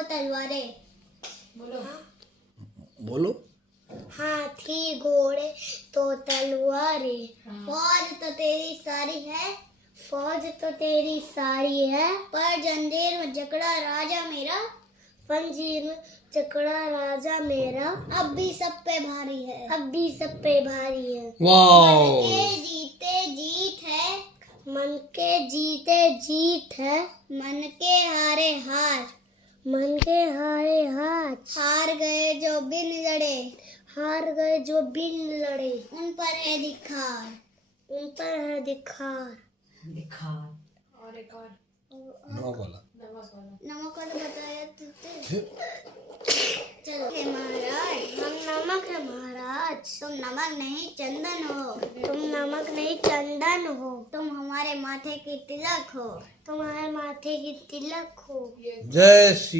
तो तलवारें। बोलो बोलो। हाथी घोड़े तो तलवारें। फौज तो तेरी सारी है, फौज तो तेरी सारी है, पर जंजीर में जकड़ा राजा मेरा, पंजीर में जकड़ा राजा मेरा, अब भी सब पे भारी है, अब भी सब पे भारी है। वाओ। मन के जीते जीत है, मन के जीते जीत है, मन के हारे हार, मन के हारे हार, हार गए जो बिन लड़े, हार गए जो बिन लड़े, उन पर है धिक्कार, उन पर है धिक्कार। दिखा और एक और नवा बोला। नमक वाला बताया तुझे। चलो हे महाराज, हम नमक है महाराज, तुम नमक नहीं चंदन हो, तुम नमक नहीं चंदन हो, तुम हमारे माथे की तिलक हो, तुम्हारे माथे की तिलक हो। जय श्री